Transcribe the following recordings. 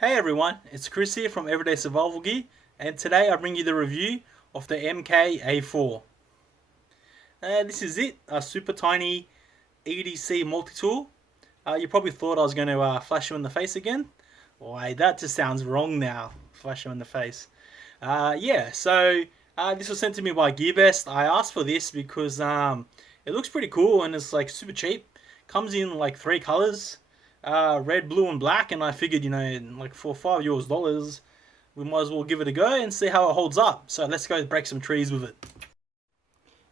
Hey everyone, it's Chris here from Everyday Survival Gear, and today I bring you the review of the MKA4. This is it, a super tiny EDC multi-tool. You probably thought I was going to flash you in the face again. Why, that just sounds wrong now, flash you in the face. This was sent to me by GearBest. I asked for this because it looks pretty cool and it's like super cheap. Comes in like three colors, red, blue, and black. And I figured, like for $5 US, we might as well give it a go and see how it holds up. So let's go break some trees with it.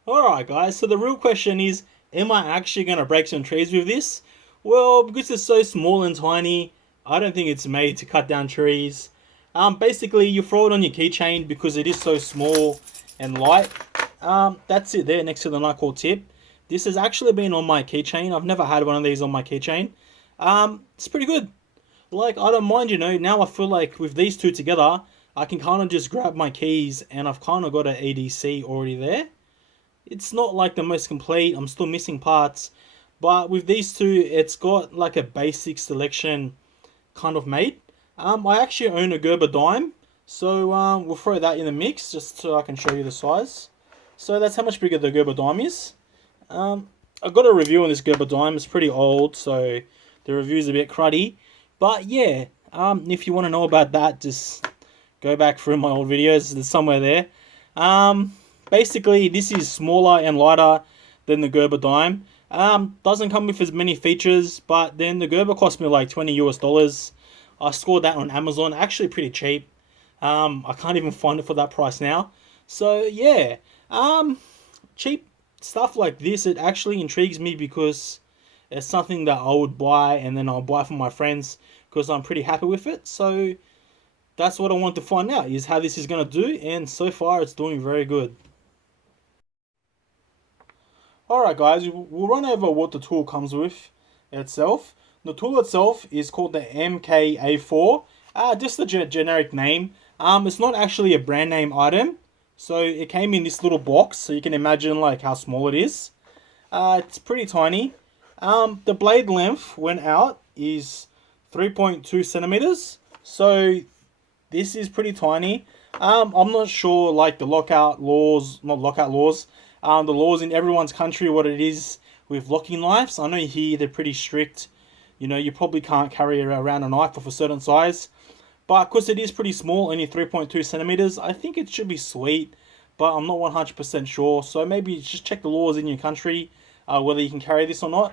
Alright guys, so the real question is, am I actually going to break some trees with this? Well, because it's so small and tiny, I don't think it's made to cut down trees. Basically, you throw it on your keychain because it is so small and light. That's it there next to the Nyquil tip. This has actually been on my keychain. I've never had one of these on my keychain. It's pretty good. Like, I don't mind, now I feel like with these two together, I can kind of just grab my keys and I've kind of got an EDC already there. It's not like the most complete, I'm still missing parts. But with these two, it's got like a basic selection kind of made. I actually own a Gerber dime, so we'll throw that in the mix just so I can show you the size. So that's how much bigger the Gerber dime is. I got a review on this Gerber dime. It's pretty old, so the review's a bit cruddy. But yeah, if you want to know about that, just go back through my old videos. There's somewhere there. Basically, this is smaller and lighter than the Gerber dime. Doesn't come with as many features, but then the Gerber cost me like $20 US. I scored that on Amazon, actually pretty cheap. I can't even find it for that price now. So yeah, cheap stuff like this, it actually intrigues me because it's something that I would buy and then I'll buy for my friends because I'm pretty happy with it. So that's what I want to find out, is how this is going to do, and so far it's doing very good. Alright guys, we'll run over what the tool comes with itself. The tool itself is called the MKA4, just a generic name. It's not actually a brand name item, so it came in this little box, so you can imagine like how small it is. It's pretty tiny. The blade length when out is 3.2 centimeters, so this is pretty tiny. I'm not sure like the lockout laws, not lockout laws, the laws in everyone's country, what it is with locking knives. I know here they're pretty strict. You probably can't carry around a knife of a certain size. But because it is pretty small, only 3.2 centimeters, I think it should be sweet. But I'm not 100% sure. So maybe just check the laws in your country, whether you can carry this or not.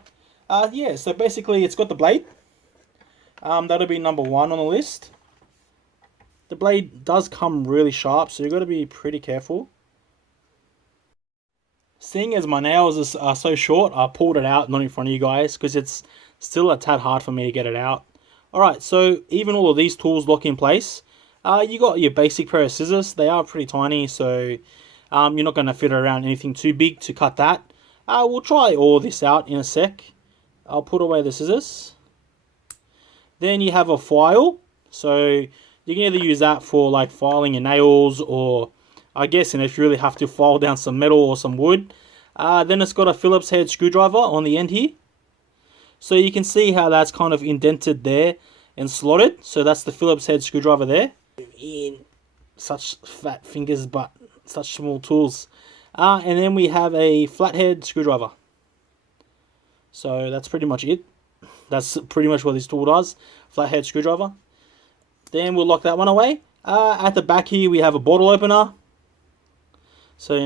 Yeah, so basically it's got the blade. That'll be number one on the list. The blade does come really sharp, so you've got to be pretty careful. Seeing as my nails are so short, I pulled it out, not in front of you guys, because it's still a tad hard for me to get it out. Alright, so even all of these tools lock in place. You got your basic pair of scissors. They are pretty tiny, so you're not going to fit around anything too big to cut that. We'll try all this out in a sec. I'll put away the scissors. Then you have a file. So you can either use that for like filing your nails, or I guess, if you really have to, file down some metal or some wood. Then it's got a Phillips head screwdriver on the end here. So you can see how that's kind of indented there and slotted. So that's the Phillips head screwdriver there. In such fat fingers, but such small tools. And then we have a flathead screwdriver. So that's pretty much it. That's pretty much what this tool does. Flathead screwdriver. Then we'll lock that one away. At the back here we have a bottle opener. So I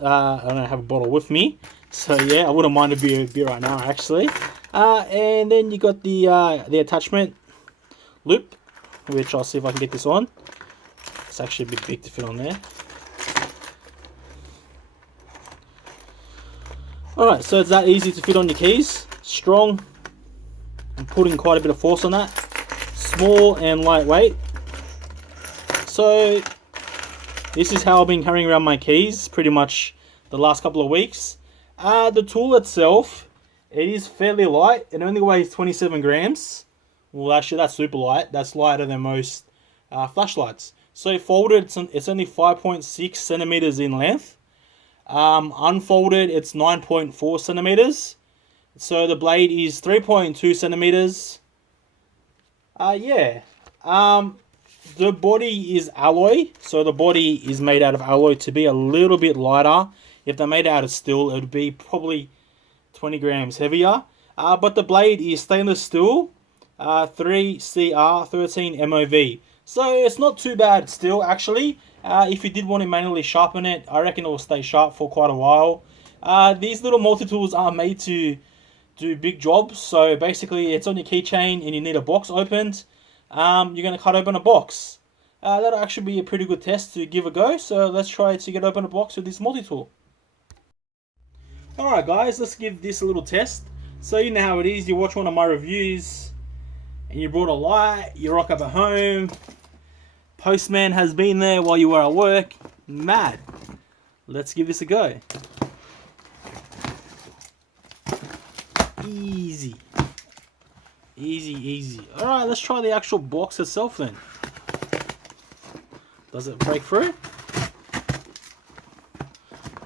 don't have a bottle with me. So yeah, I wouldn't mind a beer right now actually. And then you got the attachment loop, which I'll see if I can get this on. It's actually a bit big to fit on there. Alright, so it's that easy to fit on your keys. Strong. I'm putting quite a bit of force on that. Small and lightweight. So this is how I've been carrying around my keys pretty much the last couple of weeks. The tool itself, it is fairly light. It only weighs 27 grams. Well, actually, that's super light. That's lighter than most flashlights. So folded, it's only 5.6 centimeters in length. Unfolded, it's 9.4 centimeters. So the blade is 3.2 centimeters. Yeah. The body is alloy, so the body is made out of alloy to be a little bit lighter. If they're made out of steel, it would be probably 20 grams heavier. But the blade is stainless steel, 3CR 13 MOV. So it's not too bad still, actually. If you did want to manually sharpen it, I reckon it will stay sharp for quite a while. These little multi-tools are made to do big jobs. So basically, it's on your keychain and you need a box opened. You're going to cut open a box. That'll actually be a pretty good test to give a go. So let's try to get open a box with this multi-tool. Alright guys, let's give this a little test. So you know how it is, you watch one of my reviews and you brought a light, you rock up at home, postman has been there while you were at work. Mad. Let's give this a go. Easy. Easy, easy. Alright, let's try the actual box itself then. Does it break through?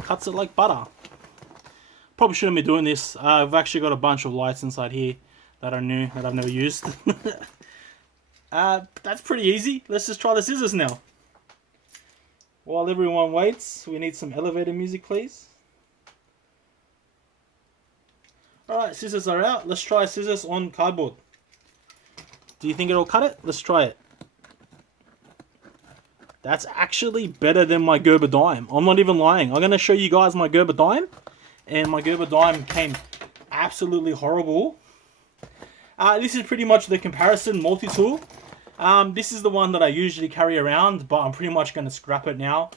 Cuts it like butter. Probably shouldn't be doing this. I've actually got a bunch of lights inside here that are new, that I've never used. That's pretty easy. Let's just try the scissors now. While everyone waits, we need some elevator music, please. Alright, scissors are out. Let's try scissors on cardboard. Do you think it'll cut it? Let's try it. That's actually better than my Gerber dime. I'm not even lying. I'm going to show you guys my Gerber dime. And my Gerber dime came absolutely horrible. This is pretty much the comparison multi-tool. This is the one that I usually carry around, but I'm pretty much going to scrap it now.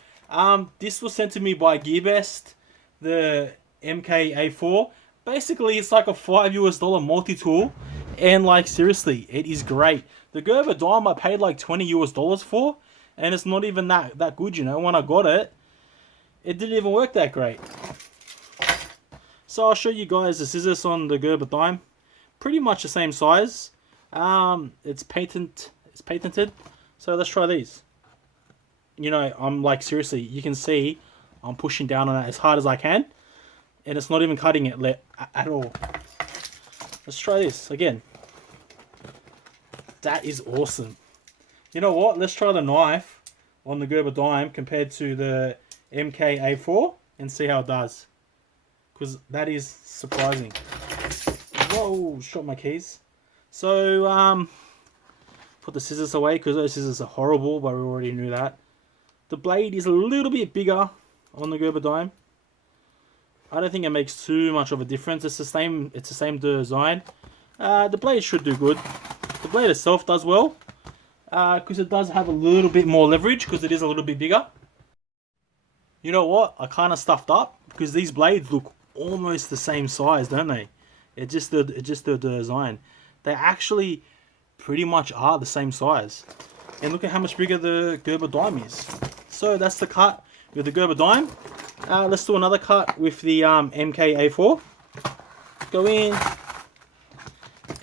This was sent to me by GearBest, the MKA4. Basically, it's like a $5 US multi-tool. And like, seriously, it is great. The Gerber dime I paid like $20 US for. And it's not even that good, you know. When I got it, it didn't even work that great. So I'll show you guys the scissors on the Gerber dime. Pretty much the same size. It's patented. So let's try these. You know, I'm like, seriously, you can see I'm pushing down on it as hard as I can. And it's not even cutting it at all. Let's try this again. That is awesome. You know what? Let's try the knife on the Gerber dime compared to the MKA4 and see how it does. Because that is surprising. Whoa, shot my keys. So, put the scissors away because those scissors are horrible, but we already knew that. The blade is a little bit bigger on the Gerber dime. I don't think it makes too much of a difference. It's the same design. The blade should do good. The blade itself does well. Because it does have a little bit more leverage because it is a little bit bigger. You know what? I kind of stuffed up because these blades look almost the same size, don't they? It's just the design. They actually pretty much are the same size. And look at how much bigger the Gerber dime is. So that's the cut with the Gerber dime. Let's do another cut with the MKA4. Go in.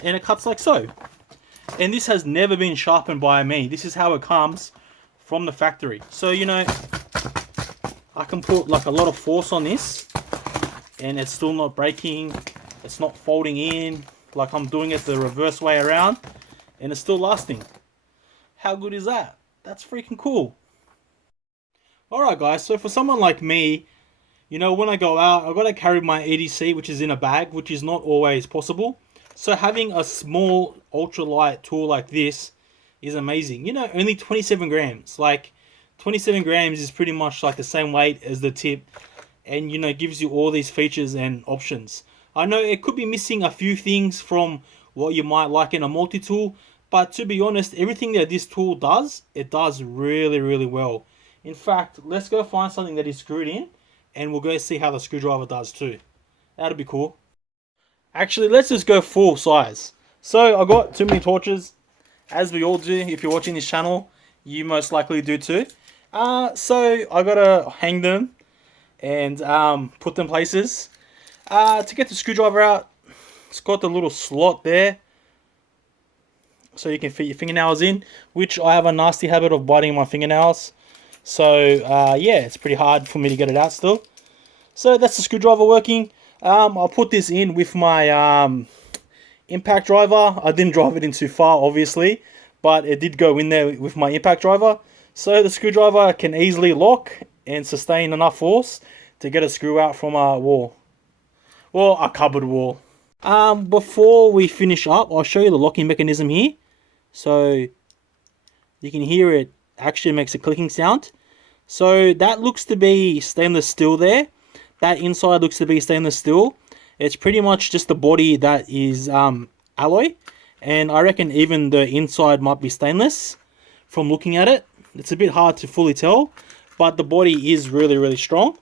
And it cuts like so. And this has never been sharpened by me. This is how it comes from the factory. So, you know, I can put like a lot of force on this and it's still not breaking. It's not folding in like I'm doing it the reverse way around and it's still lasting. How good is that? That's freaking cool. Alright guys, so for someone like me, you know, when I go out, I've got to carry my EDC, which is in a bag, which is not always possible. So having a small ultralight tool like this is amazing. You know, only 27 grams. Like 27 grams is pretty much like the same weight as the tip. And, you know, gives you all these features and options. I know it could be missing a few things from what you might like in a multi-tool. But to be honest, everything that this tool does, it does really, really well. In fact, let's go find something that is screwed in. And we'll go see how the screwdriver does too. That'd be cool. Actually, let's just go full size. So I got too many torches, as we all do. If you're watching this channel, you most likely do too. So I gotta hang them and put them places. To get the screwdriver out, it's got the little slot there, so you can fit your fingernails in. Which I have a nasty habit of biting my fingernails. So yeah, it's pretty hard for me to get it out still. So that's the screwdriver working. I'll put this in with my impact driver. I didn't drive it in too far, obviously, but it did go in there with my impact driver. So the screwdriver can easily lock and sustain enough force to get a screw out from a wall. Well, a cupboard wall. Before we finish up, I'll show you the locking mechanism here. So you can hear it actually makes a clicking sound. So that looks to be stainless steel there. That inside looks to be stainless steel. It's pretty much just the body that is alloy. And I reckon even the inside might be stainless from looking at it. It's a bit hard to fully tell, but the body is really, really strong.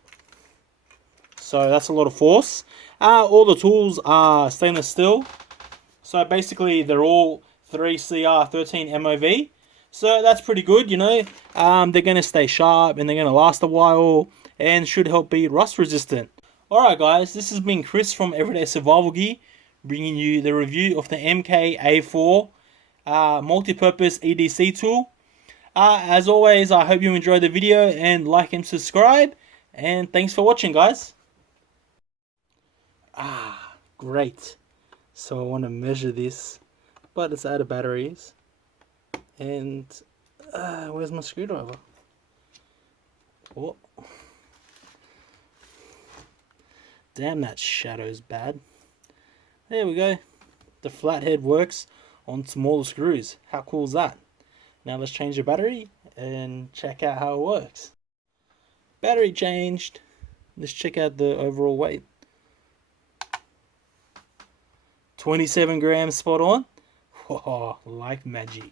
So that's a lot of force. All the tools are stainless steel. So basically they're all 3CR13 MOV. So that's pretty good, you know. They're going to stay sharp and they're going to last a while and should help be rust resistant. Alright guys, this has been Chris from Everyday Survival Gear, bringing you the review of the MKA4 Multi Purpose EDC tool. As always, I hope you enjoyed the video and like and subscribe. And thanks for watching, guys. Great. So I want to measure this, but it's out of batteries. And where's my screwdriver? Oh. Damn, that shadow's bad. There we go. The flathead works on smaller screws. How cool is that? Now let's change the battery and check out how it works. Battery changed. Let's check out the overall weight. 27 grams spot on. Oh, like magic.